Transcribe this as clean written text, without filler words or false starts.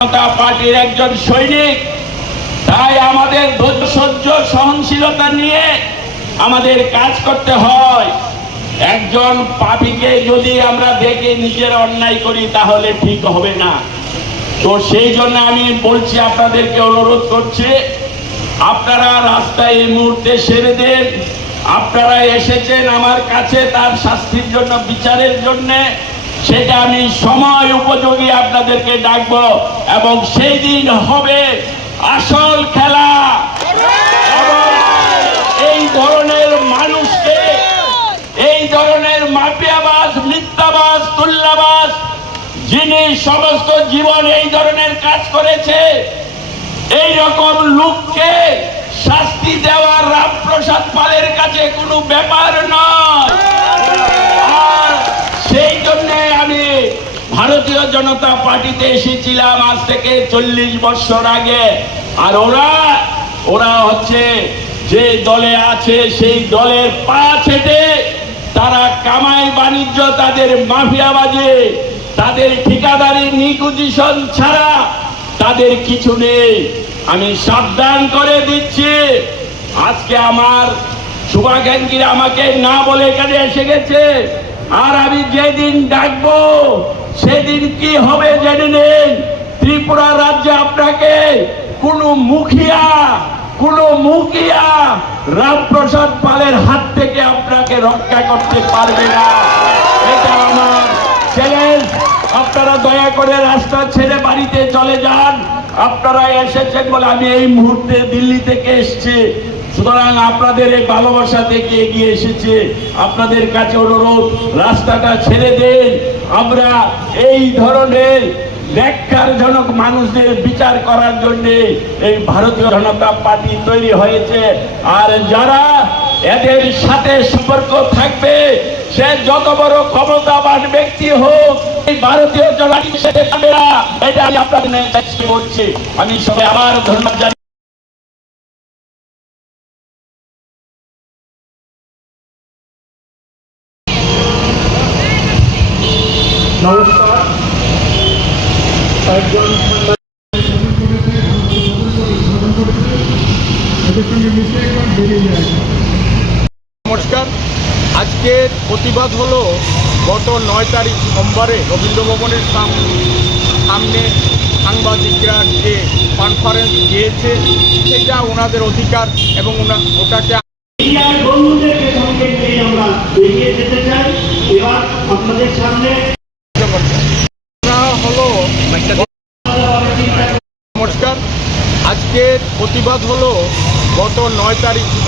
জনতা পার্টির একজন সৈনিক, তাই আমাদের ধৈর্য সহ্য সহনশীলতা নিয়ে আমাদের কাজ করতে হয়। একজন পাপীকে যদি আমরা দেখে নিজের অন্যায় করি তাহলে ঠিক হবে না। তো সেই জন্য আমি বলছি, আপনাদেরকে অনুরোধ করছি, আপনারা রাস্তায় এই মুহূর্তে সেরে দেন। আপনারা এসেছেন আমার কাছে তার শাস্তির জন্য, বিচারের জন্য, সেটা আমি সময় উপযোগী আপনাদেরকে ডাকবো এবং সেই দিন হবে আসল খেলা। এই ধরনের মানুষকে, এই ধরনের মাফিয়াবাজ, মিথ্যাবাজ, তুল্লাবাজ, যিনি সমস্ত জীবন এই ধরনের কাজ করেছে, এই রকম লোককে শাস্তি দেওয়া রামপ্রসাদ পালের কাছে কোনো ব্যাপার নয়। আর সেই জন্য আমি ভারতীয় জনতা পার্টিতে এসেছিলাম আজ থেকে 40 বছর আগে। আর ওরা হচ্ছে যে দলে আছে সেই দলের পা ছেটে তারা কামাই বাণিজ্য, তাদের মাফিয়াবাজি, তাদের ঠিকাদারি নিকুজিশন ছাড়া তাদের কিছু নেই। আমি সাবধান করে দিচ্ছি, আজকে আমার শুভাকাঙ্ক্ষীরা আমাকে না বলে এখানে এসে গেছে, আর আমি যেদিন ডাকবো সেদিন কি হবে জেনে নেন। ত্রিপুরা রাজ্যে আপনাকে কোনো মুখিয়া রামপ্রসাদ পালের হাত থেকে আপনাকে রক্ষা করতে পারবে না। এটা আমার চ্যালেঞ্জ। আপনারা দয়া করে রাস্তা ছেড়ে বাড়িতে চলে যান। আপনারা এসেছেন বলে আমি এই মুহূর্তে দিল্লি থেকে এসেছি, সুতরাং আপনাদের এই ভালোবাসা থেকে এগিয়ে এসেছে। আপনাদের কাছে অনুরোধ, রাস্তাটা ছেড়ে দেন। আমরা এই ধরনের ন্যাক্কারজনক মানুষদের বিচার করার জন্য এই ভারতীয় জনতা পার্টি তৈরি হয়েছে। আর যারা এদের সাথে সম্পর্ক থাকবে, সে যত বড় ক্ষমতাবান ব্যক্তি হোক, এই ভারতীয় জনতা পার্টি এটা আমি আপনাদের বলছি। আমি সবাই আবার ধন্যবাদ জানাই। নমস্কার। একজন নমস্কার। আজকের প্রতিবাদ হলো গত 9 তারিখ সোমবারে রবীন্দ্র ভবনের সামনে সাংবাদিকরা যে কনফারেন্স দিয়েছে, সেটা ওনাদের অধিকার এবং ওটাকে বন্ধুদেরকে সঙ্গে নিয়ে আমরা এগিয়ে যেতে চাই। এবার আপনাদের সামনে হলো। নমস্কার। আজকের প্রতিবাদ হলো গত 9 তারিখ